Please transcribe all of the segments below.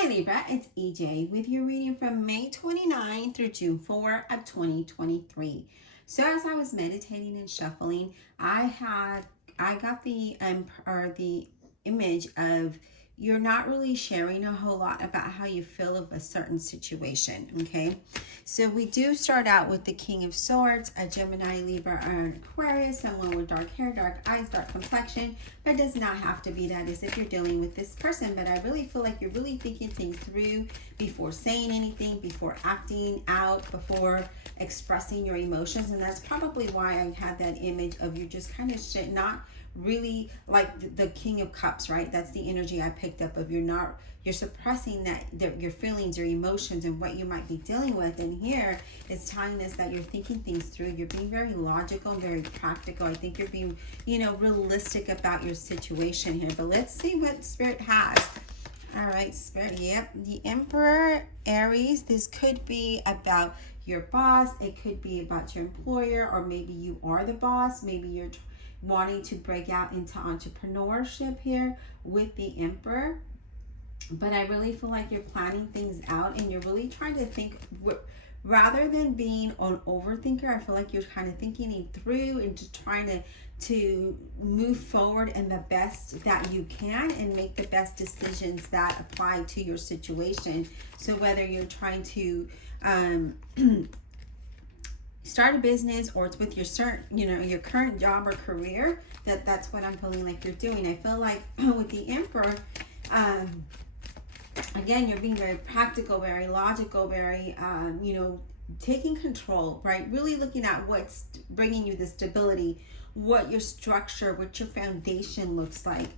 Hi Libra, it's EJ with your reading from May 29 through June 4 of 2023. So as I was meditating and shuffling, I got the image of you're not really sharing a whole lot about how you feel of a certain situation, okay? So we do start out with the King of Swords, a Gemini, Libra, or an Aquarius, someone with dark hair, dark eyes, dark complexion, but it does not have to be that as if you're dealing with this person. But I really feel like you're really thinking things through before saying anything, before acting out, before expressing your emotions. And that's probably why I had that image of you just kind of not really like the King of Cups, right? That's the energy I picked up of you're suppressing that your feelings, your emotions, and what you might be dealing with. And here it's telling us that you're thinking things through. You're being very logical, very practical. I think you're being, realistic about your situation here. But let's see what Spirit has. All right, Spirit. Yep, the Emperor, Aries. This could be about your boss. It could be about your employer, or maybe you are the boss. Maybe you're wanting to break out into entrepreneurship here with the Emperor. But I really feel like you're planning things out and you're really trying to think, rather than being an overthinker. I feel like you're kind of thinking it through and just trying to move forward in the best that you can and make the best decisions that apply to your situation. So whether you're trying to start a business, or it's with your current job or career, that's what I'm feeling like you're doing. I feel like with the Emperor, again, you're being very practical, very logical, very taking control, right? Really looking at what's bringing you the stability, what your structure, what your foundation looks like.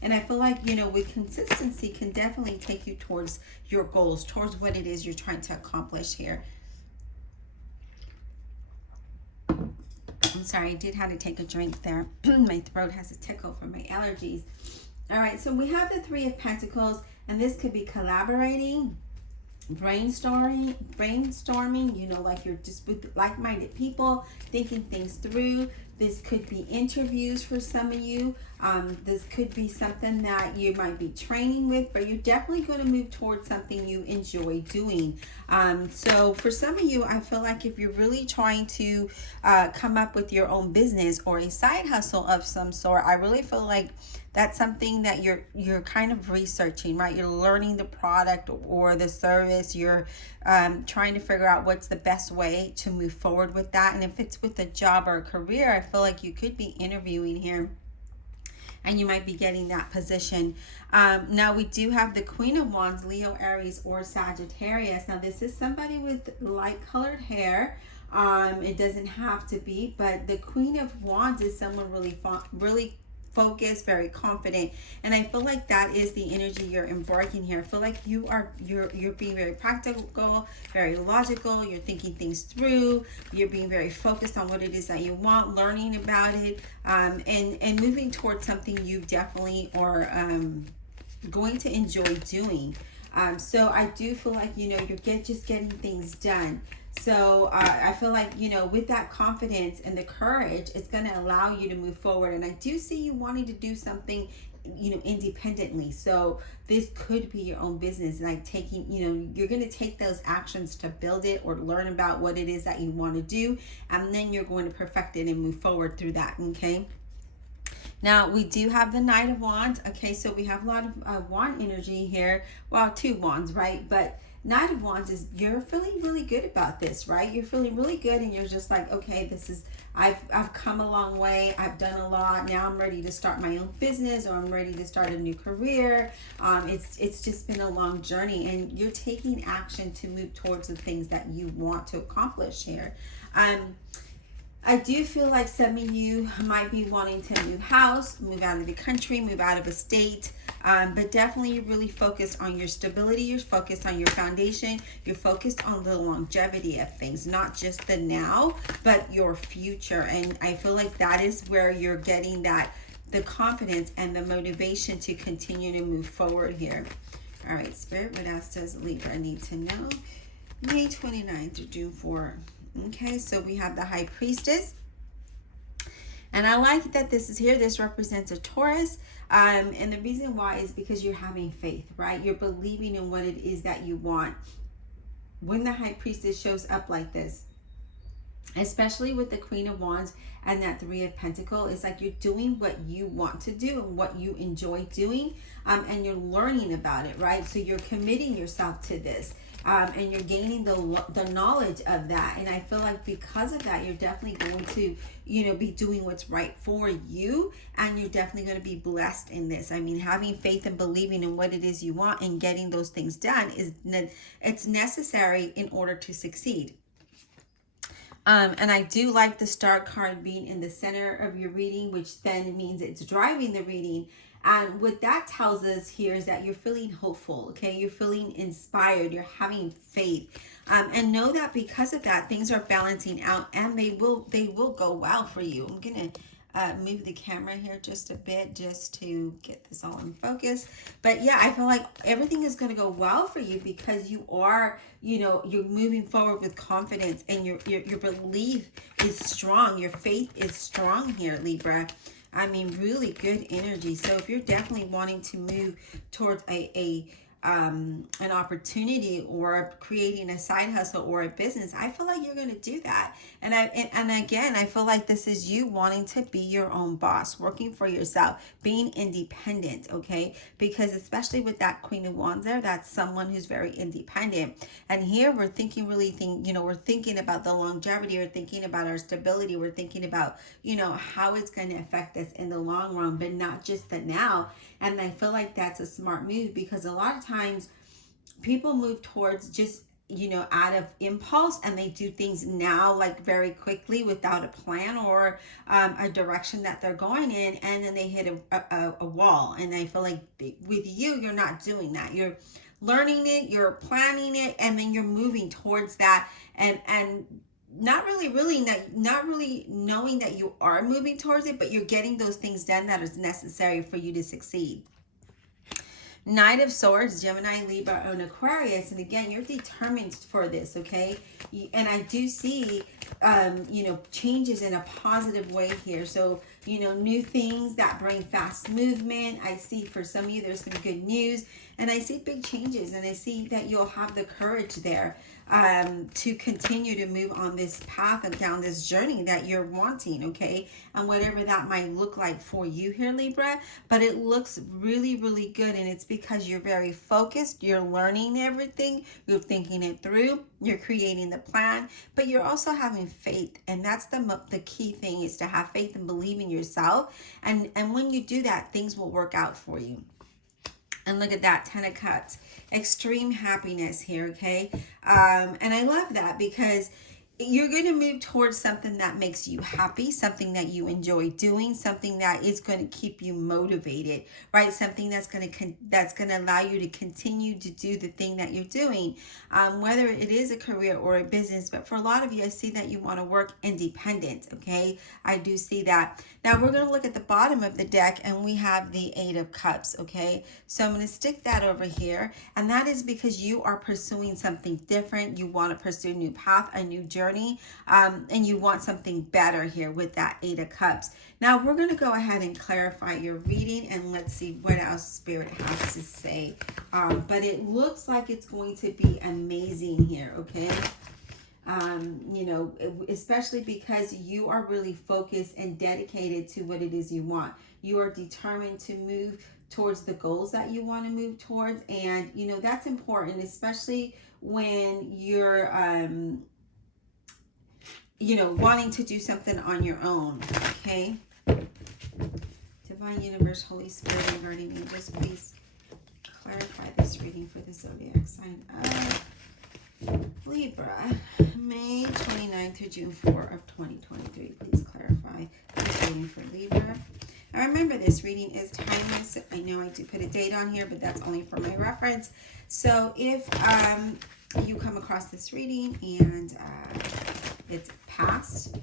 And I feel like, with consistency can definitely take you towards your goals, towards what it is you're trying to accomplish here. I'm sorry, I did have to take a drink there. My throat has a tickle from my allergies. All right, so we have the Three of Pentacles, and this could be collaborating, brainstorming, like you're just with like-minded people, thinking things through. This could be interviews for some of you. This could be something that you might be training with, but you're definitely going to move towards something you enjoy doing. So for some of you, I feel like if you're really trying to come up with your own business or a side hustle of some sort, I really feel like that's something that you're kind of researching, right? You're learning the product or the service. You're trying to figure out what's the best way to move forward with that. And if it's with a job or a career, I feel like you could be interviewing here, and you might be getting that position. Now we do have the Queen of Wands, Leo, Aries, or Sagittarius. Now this is somebody with light colored hair. It doesn't have to be, but the Queen of Wands is someone really focused, very confident, and I feel like that is the energy you're embarking here. I feel like you're being very practical, very logical. You're thinking things through. You're being very focused on what it is that you want, learning about it, and moving towards something you definitely are going to enjoy doing. So I do feel like you're just getting things done. So I feel like, with that confidence and the courage, it's going to allow you to move forward. And I do see you wanting to do something, independently. So this could be your own business, like taking, you're going to take those actions to build it or learn about what it is that you want to do. And then you're going to perfect it and move forward through that. Okay. Now, we do have the Knight of Wands. Okay, so we have a lot of wand energy here. Well, two wands, right? But Knight of Wands is you're feeling really good about this, right? You're feeling really good, and you're just like, okay, I've come a long way. I've done a lot. Now I'm ready to start my own business, or I'm ready to start a new career. It's just been a long journey, and you're taking action to move towards the things that you want to accomplish here. I do feel like some of you might be wanting to move house, move out of the country, move out of a state, but definitely you're really focused on your stability, you're focused on your foundation, you're focused on the longevity of things, not just the now, but your future. And I feel like that is where you're getting the confidence and the motivation to continue to move forward here. All right, Spirit, what else does Libra need to know? May 29th to June 4. Okay, so we have the High Priestess. And I like that this is here. This represents a Taurus. And the reason why is because you're having faith, right? You're believing in what it is that you want. When the High Priestess shows up like this, especially with the Queen of Wands and that Three of Pentacles, it's like you're doing what you want to do and what you enjoy doing, and you're learning about it, right? So you're committing yourself to this, and you're gaining the knowledge of that. And I feel like because of that, you're definitely going to, you know, be doing what's right for you, and you're definitely going to be blessed in this. I mean, having faith and believing in what it is you want and getting those things done it's necessary in order to succeed. And I do like the Star card being in the center of your reading, which then means it's driving the reading. And what that tells us here is that you're feeling hopeful, okay? You're feeling inspired. You're having faith. And know that because of that, things are balancing out, and they will go well for you. I'm going to move the camera here just a bit just to get this all in focus. But yeah, I feel like everything is going to go well for you because you are, you know, you're moving forward with confidence, and your belief is strong. Your faith is strong here, Libra. I mean, really good energy. So if you're definitely wanting to move towards an opportunity or creating a side hustle or a business, I feel like you're going to do that. And again, I feel like this is you wanting to be your own boss, working for yourself, being independent, okay? Because especially with that Queen of Wands there, that's someone who's very independent. And here we're thinking we're thinking about the longevity, we're thinking about our stability, we're thinking about, you know, how it's going to affect us in the long run, but not just the now. And I feel like that's a smart move, because a lot of times people move towards just, you know, out of impulse, and they do things now like very quickly without a plan or a direction that they're going in, and then they hit a wall. And I feel like with you, you're not doing that. You're learning it, you're planning it, and then you're moving towards that, and not really knowing that you are moving towards it, but you're getting those things done that is necessary for you to succeed. Knight of Swords, Gemini, Libra, and Aquarius. And again, you're determined for this, okay? And I do see, you know, changes in a positive way here. So, you know, new things that bring fast movement. I see for some of you, there's some good news. And I see big changes. And I see that you'll have the courage there to continue to move on this path and down this journey that you're wanting, okay? And whatever that might look like for you here, Libra. But it looks really, really good. And it's because you're very focused. You're learning everything. You're thinking it through. You're creating the plan. But you're also having faith. And that's the key thing, is to have faith and believe in yourself. And when you do that, things will work out for you. And look at that, 10 of Cups. Extreme happiness here, okay? And I love that, because you're going to move towards something that makes you happy, something that you enjoy doing, something that is going to keep you motivated, right? Something that's going to allow you to continue to do the thing that you're doing, whether it is a career or a business. But for a lot of you, I see that you want to work independent, okay? I do see that. Now we're going to look at the bottom of the deck, and we have the 8 of Cups, okay? So I'm going to stick that over here, and that is because you are pursuing something different. You want to pursue a new path, a new journey. And you want something better here with that 8 of Cups. Now we're going to go ahead and clarify your reading, and let's see what else Spirit has to say. But it looks like it's going to be amazing here, okay? You know, especially because you are really focused and dedicated to what it is you want. You are determined to move towards the goals that you want to move towards. And, you know, that's important, especially when you're, you know, wanting to do something on your own, okay? Divine Universe, Holy Spirit, and Guardian Angels, please clarify this reading for the zodiac sign of Libra, May 29th through June 4 of 2023. Please clarify this reading for Libra. Now remember, this reading is timeless. I know I do put a date on here, but that's only for my reference. So if you come across this reading and it's past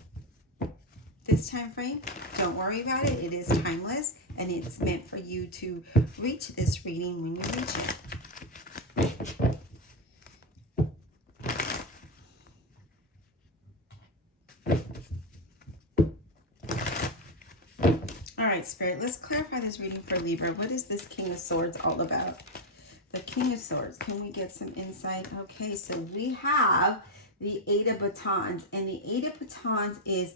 this time frame, don't worry about it. It is timeless, and it's meant for you to reach this reading when you reach it. All right, right, Spirit, let's clarify this reading for Libra. What is this King of Swords all about? The King of Swords. Can we get some insight? Okay, so we have the Eight of Batons. And the Eight of Batons is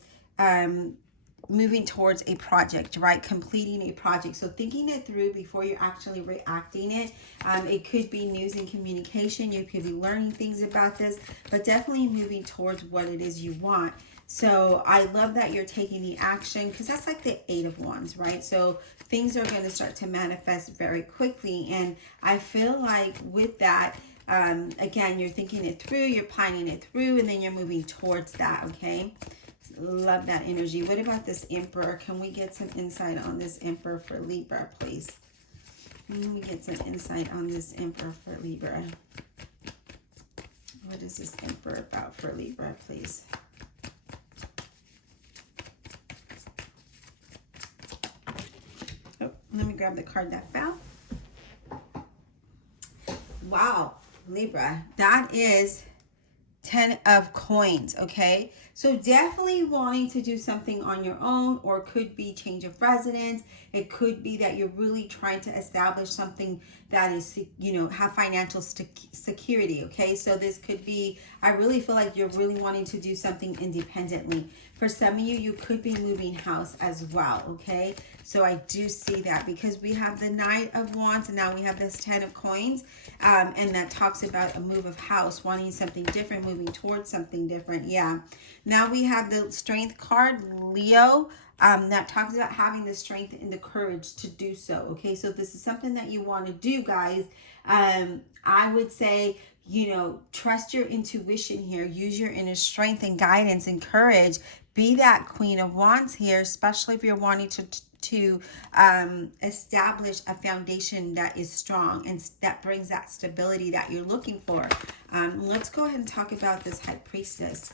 moving towards a project, right? Completing a project. So thinking it through before you're actually reacting it. It could be news and communication. You could be learning things about this, but definitely moving towards what it is you want. So I love that you're taking the action, because that's like the Eight of Wands, right? So things are going to start to manifest very quickly. And I feel like with that, again, you're thinking it through, you're planning it through, and then you're moving towards that, okay? Love that energy. What about this Emperor? Can we get some insight on this Emperor for Libra, please? Let me get some insight on this Emperor for Libra. What is this Emperor about for Libra, please? Oh, let me grab the card that fell. Wow, Libra, that is 10 of coins, okay? So definitely wanting to do something on your own, or could be change of residence. It could be that you're really trying to establish something that is, you know, have financial security, okay? So this could be, I really feel like you're really wanting to do something independently. For some of you, you could be moving house as well, okay? So I do see that, because we have the Knight of Wands and now we have this 10 of coins. And that talks about a move of house, wanting something different, moving towards something different. Yeah. Now we have the Strength card, Leo. That talks about having the strength and the courage to do so. Okay, so this is something that you want to do, guys. I would say, you know, trust your intuition here. Use your inner strength and guidance and courage. Be that Queen of Wands here, especially if you're wanting to establish a foundation that is strong and that brings that stability that you're looking for. Let's go ahead and talk about this High Priestess.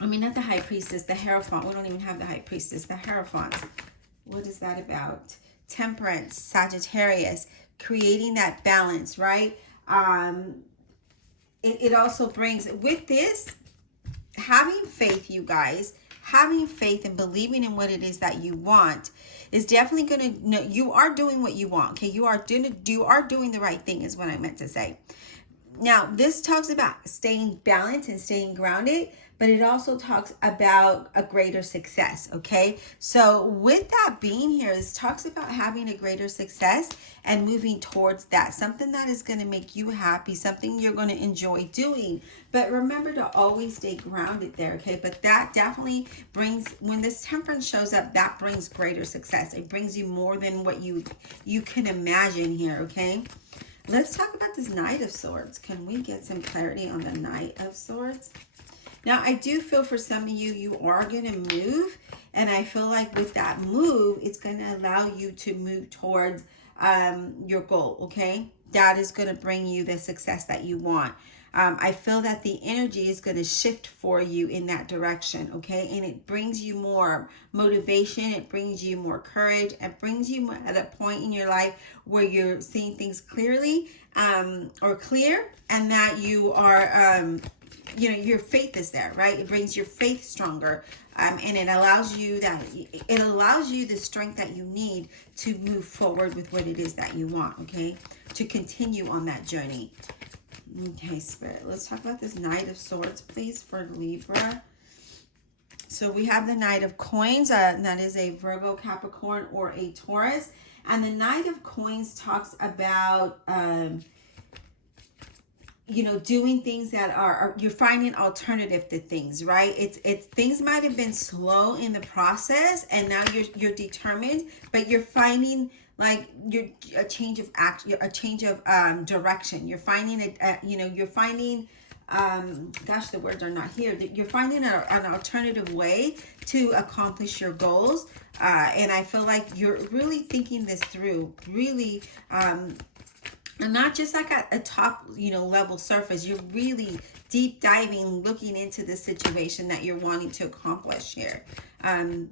I mean, not the High Priestess, the Hierophant. We don't even have the High Priestess, the Hierophant. What is that about? Temperance, Sagittarius, creating that balance, right? It also brings, with this, having faith, you guys, having faith and believing in what it is that you want is definitely going to know you are doing what you want. Okay, you are doing the right thing is what I meant to say. Now, this talks about staying balanced and staying grounded, but it also talks about a greater success, okay? So with that being here, this talks about having a greater success and moving towards that, something that is going to make you happy, something you're going to enjoy doing. But remember to always stay grounded there, okay? But that definitely brings, when this Temperance shows up, that brings greater success. It brings you more than what you can imagine here, okay? Let's talk about this Knight of Swords. Can we get some clarity on the Knight of Swords? Now, I do feel for some of you, you are going to move. And I feel like with that move, it's going to allow you to move towards your goal, okay? That is going to bring you the success that you want. I feel that the energy is going to shift for you in that direction, okay? And it brings you more motivation. It brings you more courage. It brings you at a point in your life where you're seeing things clearly or clear, and that you are, you know, your faith is there, right? It brings your faith stronger. And it allows you the strength that you need to move forward with what it is that you want, okay? To continue on that journey. Okay, Spirit, let's talk about this Knight of Swords, please, for Libra. So we have the Knight of Coins, that is a Virgo, Capricorn, or a Taurus. And the Knight of Coins talks about, you know, doing things that are you're finding alternative to things, right? It's things might have been slow in the process, and now you're determined, but you're finding like a change of direction. You're finding you're finding gosh, the words are not here. You're finding an alternative way to accomplish your goals, and I feel like you're really thinking this through, really, and not just like a top, level surface. You're really deep diving, looking into the situation that you're wanting to accomplish here.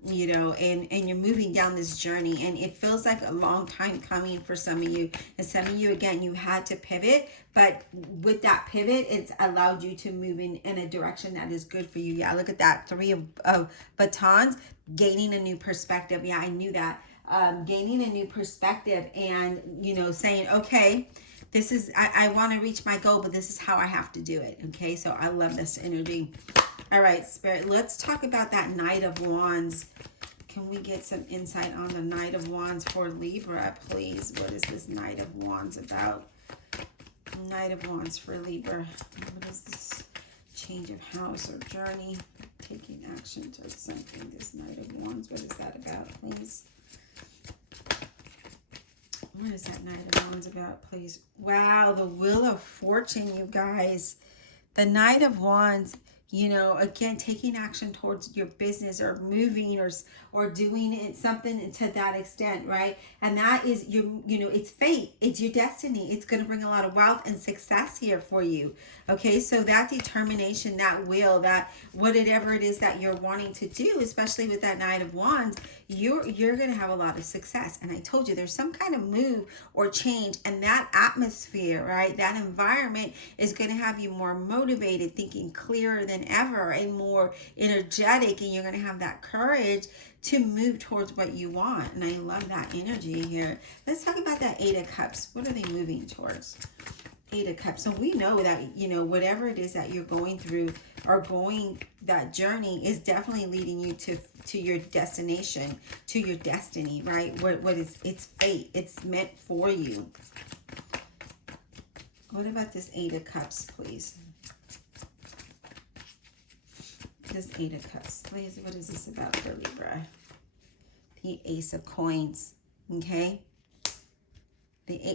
You know, and you're moving down this journey, and it feels like a long time coming for some of you. And some of you, again, you had to pivot, but with that pivot, it's allowed you to move in a direction that is good for you. Yeah, look at that. 3 of batons, gaining a new perspective. Yeah, I knew that. Gaining a new perspective, and, you know, saying, okay, this is, I want to reach my goal, but this is how I have to do it. Okay, so I love this energy. All right, Spirit, let's talk about that Knight of Wands. Can we get some insight on the Knight of Wands for Libra, please? What is this Knight of Wands about? Knight of Wands for Libra. What is this? Change of house or journey? Taking action towards something. This Knight of Wands, what is that about, please? What is that Knight of Wands about, please? Wow, the Wheel of Fortune, you guys. The Knight of Wands, you know, again, taking action towards your business or moving or doing it, something to that extent, right? And that is your, you know, it's fate. It's your destiny. It's going to bring a lot of wealth and success here for you. Okay, so that determination, that will, that whatever it is that you're wanting to do, especially with that Knight of Wands, you're going to have a lot of success. And I told you there's some kind of move or change, and that atmosphere, right? That environment is going to have you more motivated, thinking clearer than ever, and more energetic, and you're going to have that courage to move towards what you want. And I love that energy here. Let's talk about that 8 of Cups. What are they moving towards? 8 of Cups. So we know that, you know, whatever it is that you're going through or that journey is definitely leading you to your destination, to your destiny, right? What is, it's fate. It's meant for you. What about this 8 of Cups, please? This 8 of Cups, please. What is this about for Libra? The Ace of Coins, okay?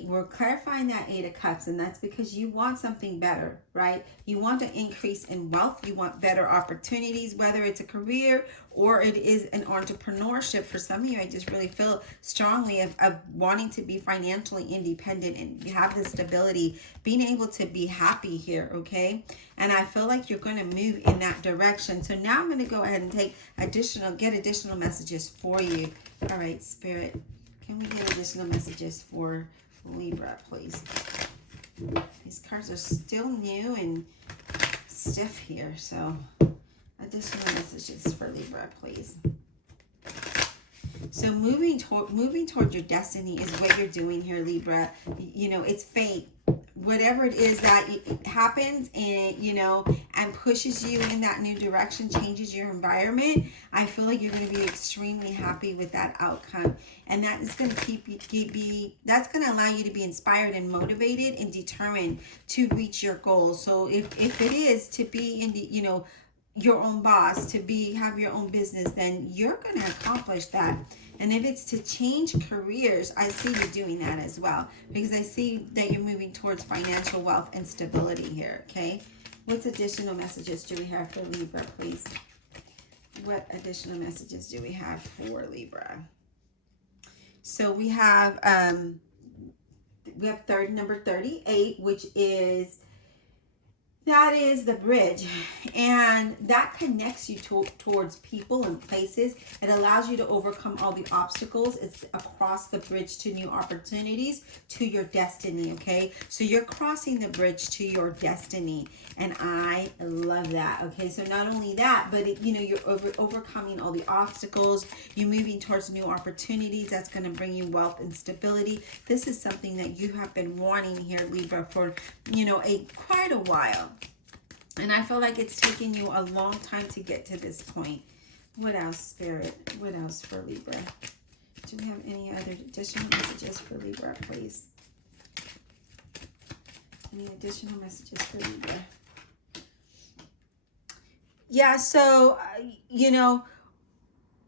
We're clarifying that 8 of Cups, and that's because you want something better, right? You want an increase in wealth. You want better opportunities, whether it's a career or it is an entrepreneurship. For some of you, I just really feel strongly of wanting to be financially independent and have the stability, being able to be happy here, okay? And I feel like you're going to move in that direction. So now I'm going to go ahead and get additional messages for you. All right, Spirit, can we get additional messages for Libra, please? These cards are still new and stiff here, so additional messages for Libra, please. So moving toward your destiny is what you're doing here, Libra. You know, it's fate. Whatever it is that happens and, you know, and pushes you in that new direction, changes your environment, I feel like you're going to be extremely happy with that outcome. And that is going to that's going to allow you to be inspired and motivated and determined to reach your goals. So if it is to be in the, you know, your own boss, to have your own business, then you're going to accomplish that. And if it's to change careers, I see you doing that as well, because I see that you're moving towards financial wealth and stability here, okay? What additional messages do we have for Libra, please? What additional messages do we have for Libra? So we have number 38, which is, that is the bridge, and that connects you towards people and places. It allows you to overcome all the obstacles. It's across the bridge to new opportunities, to your destiny, okay? So you're crossing the bridge to your destiny, and I love that, okay? So not only that, but you know, you're overcoming all the obstacles. You're moving towards new opportunities. That's going to bring you wealth and stability. This is something that you have been wanting here, Libra, for, you know, quite a while. And I feel like it's taken you a long time to get to this point. What else, Spirit? What else for Libra? Do we have any other additional messages for Libra, please? Any additional messages for Libra? Yeah, so, you know,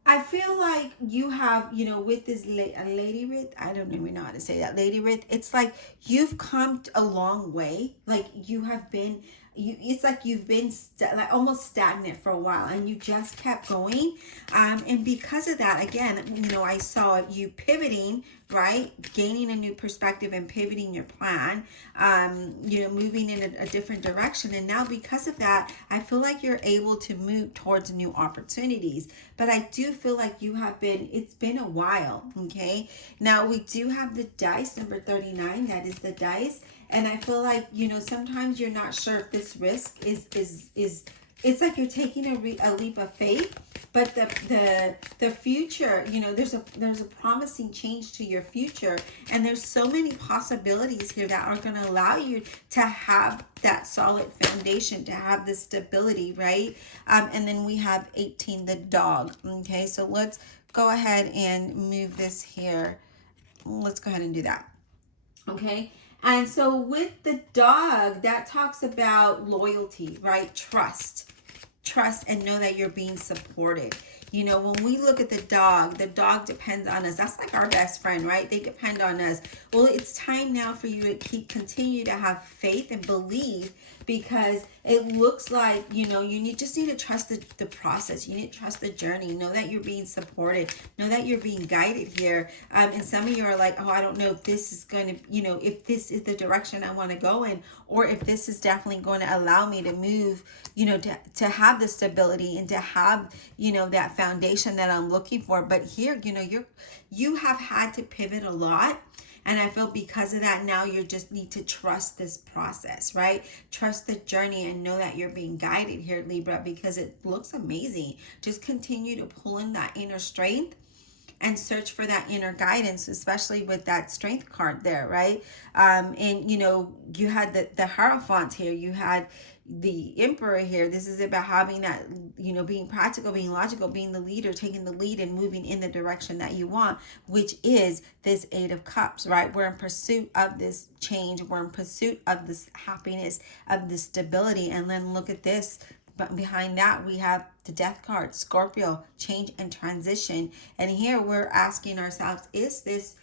I feel like you have, you know, with this Lady Rith, I don't even know how to say that, Lady Rith, it's like you've come a long way. Like you have been, it's like you've been like almost stagnant for a while, and you just kept going. And because of that, again, you know, I saw you pivoting right? Gaining a new perspective and pivoting your plan, moving in a different direction. And now because of that, I feel like you're able to move towards new opportunities. But I do feel like it's been a while, okay? Now we do have the dice, number 39, that is the dice. And I feel like, sometimes you're not sure if this risk is it's like you're taking a leap of faith, but the future, there's a promising change to your future, and there's so many possibilities here that are going to allow you to have that solid foundation, to have the stability, right? And then we have 18, the dog. Okay, so let's go ahead and move this here. Let's go ahead and do that. Okay. And so with the dog, that talks about loyalty, right? Trust, and know that you're being supported. When we look at the dog depends on us. That's like our best friend, right? They depend on us. Well, it's time now for you to continue to have faith and believe, because it looks like, you just need to trust the process. You need to trust the journey. Know that you're being supported. Know that you're being guided here. And some of you are like, oh, I don't know if this is going to, if this is the direction I want to go in, or if this is definitely going to allow me to move, to have the stability and to have, that foundation that I'm looking for. But here, you have had to pivot a lot. And I feel because of that, now you just need to trust this process, right? Trust the journey and know that you're being guided here, Libra, because it looks amazing. Just continue to pull in that inner strength and search for that inner guidance, especially with that strength card there, right? And you had the Hierophant here, you had the Emperor here. This is about having that, being practical, being logical, being the leader, taking the lead and moving in the direction that you want, which is this 8 of Cups, right? We're in pursuit of this change. We're in pursuit of this happiness, of this stability. And then look at this. But behind that, we have the Death card, Scorpio, change and transition. And here we're asking ourselves, is this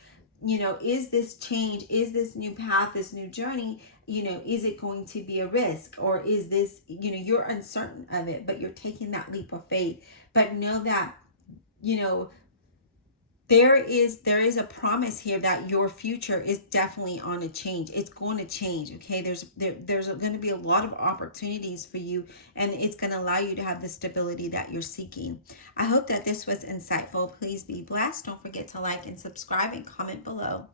change, is this new path, this new journey, is it going to be a risk, or is this, you're uncertain of it, but you're taking that leap of faith. But know that, there is a promise here that your future is definitely on a change. It's going to change. Okay, there's going to be a lot of opportunities for you, and it's going to allow you to have the stability that you're seeking. I hope that this was insightful. Please be blessed. Don't forget to like and subscribe and comment below.